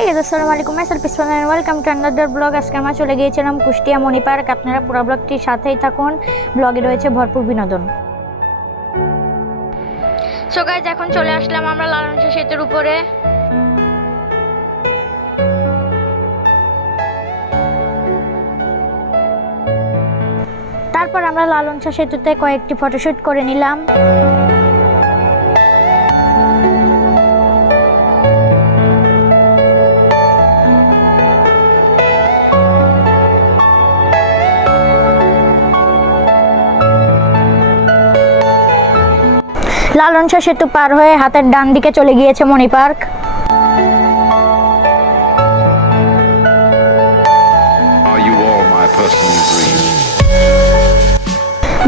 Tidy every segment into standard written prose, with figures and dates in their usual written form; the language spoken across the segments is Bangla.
Hey guys, Assalamualaikum. Myself is Fana and welcome to another vlog. আজকে আমরা চলে গিয়েছিলাম কুষ্টিয়া মণি পার্ক। আপনারা পুরো ব্লগটির সাথেই থাকুন, ব্লগে রয়েছে ভরপুর বিনোদন। সো গাইজ, এখন চলে আসলাম আমরা লালন শাহ সেতুর উপরে। তারপর আমরা লালন শাহ সেতুতে কয়েকটি ফটোশুট করে নিলাম। লালন শাহ সেতু পার হয়ে হাতের ডান দিকে চলে গিয়েছে মণি পার্ক।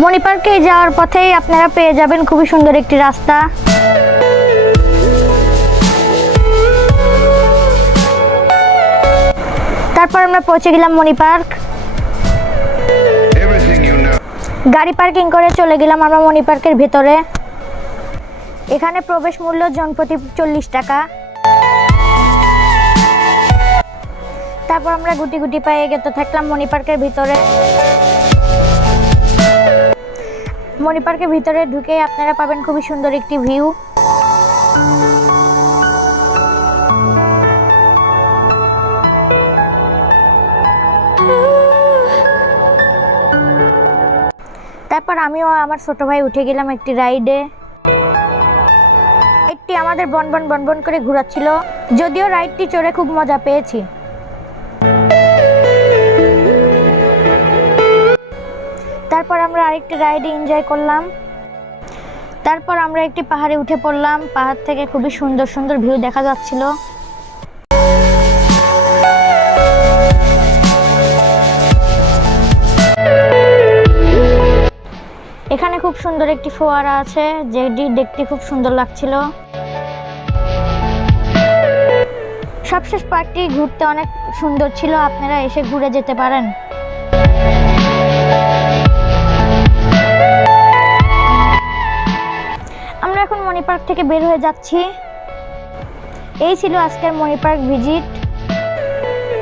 মণি পার্কে যাওয়ার পথেই আপনারা পেয়ে যাবেন খুবই সুন্দর একটি রাস্তা। তারপর আমরা পৌঁছে গেলাম মণি পার্ক। গাড়ি পার্কিং করে চলে গেলাম আমরা মণি পার্কের ভেতরে। এখানে প্রবেশ মূল্য জনপ্রতি 40 টাকা। তারপর আমরা গুটি গুটি পায়ে যেতে থাকলাম মণি পার্কের ভিতরে। মণি পার্কের ভিতরে ঢুকে আপনারা পাবেন খুবই সুন্দর একটি ভিউ। তারপর আমিও আমার ছোট ভাই উঠে গেলাম একটি রাইডে। রাইডটি আমাদের বনবন বনবন করে ঘোরাচ্ছিল, যদিও রাইডটি চড়ে খুব মজা পেয়েছি। তারপর আমরা আরেকটি রাইডে এনজয় করলাম। তারপর আমরা একটি পাহাড়ে উঠে পড়লাম। পাহাড় থেকে খুবই সুন্দর সুন্দর ভিউ দেখা যাচ্ছিল। এখানে খুব সুন্দর একটি ফোয়ারা আছে, যেটি দেখতে খুব সুন্দর লাগছিল। সবশেষ পার্কটি ঘুরতে অনেক সুন্দর ছিল, আপনারা এসে ঘুরে যেতে পারেন। আমরা এখন মণি পার্ক থেকে বের হয়ে যাচ্ছি। এই ছিল আজকের মণি পার্ক ভিজিট।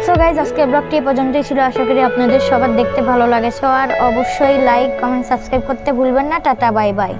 সো গাইজ, আজকের ব্লগটি এ পর্যন্তই ছিল। আশা করি আপনাদের সবার দেখতে ভালো লাগেছে। আর অবশ্যই লাইক, কমেন্ট, সাবস্ক্রাইব করতে ভুলবেন না। Tata, bye bye.